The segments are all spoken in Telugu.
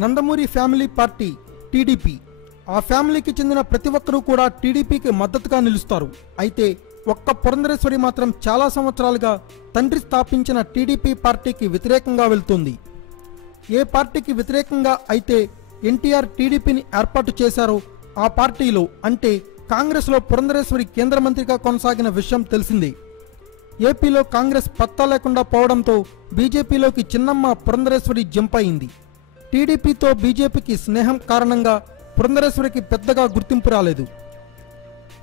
Nandamuri family party TDP. ఆ ఫ్యామిలీకి చెందిన ప్రతి ఒక్కరూ కూడా టీడీపీకి మద్దతుగా నిలుస్తారు. అయితే ఒక్క పురంధరేశ్వరి మాత్రం చాలా సంవత్సరాలుగా తండ్రి స్థాపించిన టీడీపీ పార్టీకి వ్యతిరేకంగా వెళ్తుంది. ఏ పార్టీకి వ్యతిరేకంగా అయితే ఎన్టీఆర్ టీడీపీని ఏర్పాటు చేశారో ఆ పార్టీలో అంటే కాంగ్రెస్లో పురంధరేశ్వరి కేంద్ర మంత్రిగా కొనసాగిన విషయం తెలిసిందే. ఏపీలో కాంగ్రెస్ పత్తా లేకుండా పోవడంతో బీజేపీలోకి చిన్నమ్మ పురంధరేశ్వరి జంప్ అయింది. టీడీపీతో బీజేపీకి స్నేహం కారణంగా పురంధరేశ్వరికి పెద్దగా గుర్తింపు రాలేదు.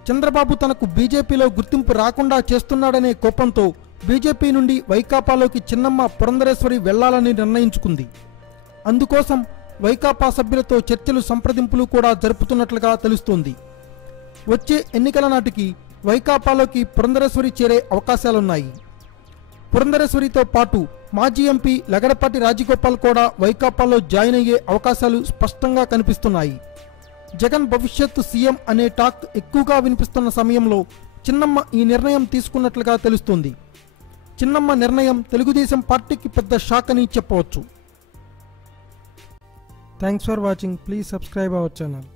చంద్రబాబు తనకు బీజేపీలో గుర్తింపు రాకుండా చేస్తున్నాడనే కోపంతో బీజేపీ నుండి వైకాపాలోకి చిన్నమ్మ పురంధరేశ్వరి వెళ్లాలని నిర్ణయించుకుంది. అందుకోసం వైకాపా సభ్యులతో చర్చలు సంప్రదింపులు కూడా జరుపుతున్నట్లుగా తెలుస్తోంది. వచ్చే ఎన్నికల నాటికి వైకాపాలోకి పురంధరేశ్వరి చేరే అవకాశాలున్నాయి. పురంధరేశ్వరితో పాటు మాజీ ఎంపీ లగడపాటి రాజగోపాల్ కూడా వైకాపాలో జాయిన్ అయ్యే అవకాశాలు స్పష్టంగా కనిపిస్తున్నాయి. జగన్ భవిష్యత్తు సీఎం అనే టాక్ ఎక్కువగా వినిపిస్తున్న సమయంలో చిన్నమ్మ ఈ నిర్ణయం తీసుకున్నట్లుగా తెలుస్తోంది. చిన్నమ్మ నిర్ణయం తెలుగుదేశం పార్టీకి పెద్ద షాక్ అని చెప్పవచ్చు. Thanks for watching. Please subscribe our channel.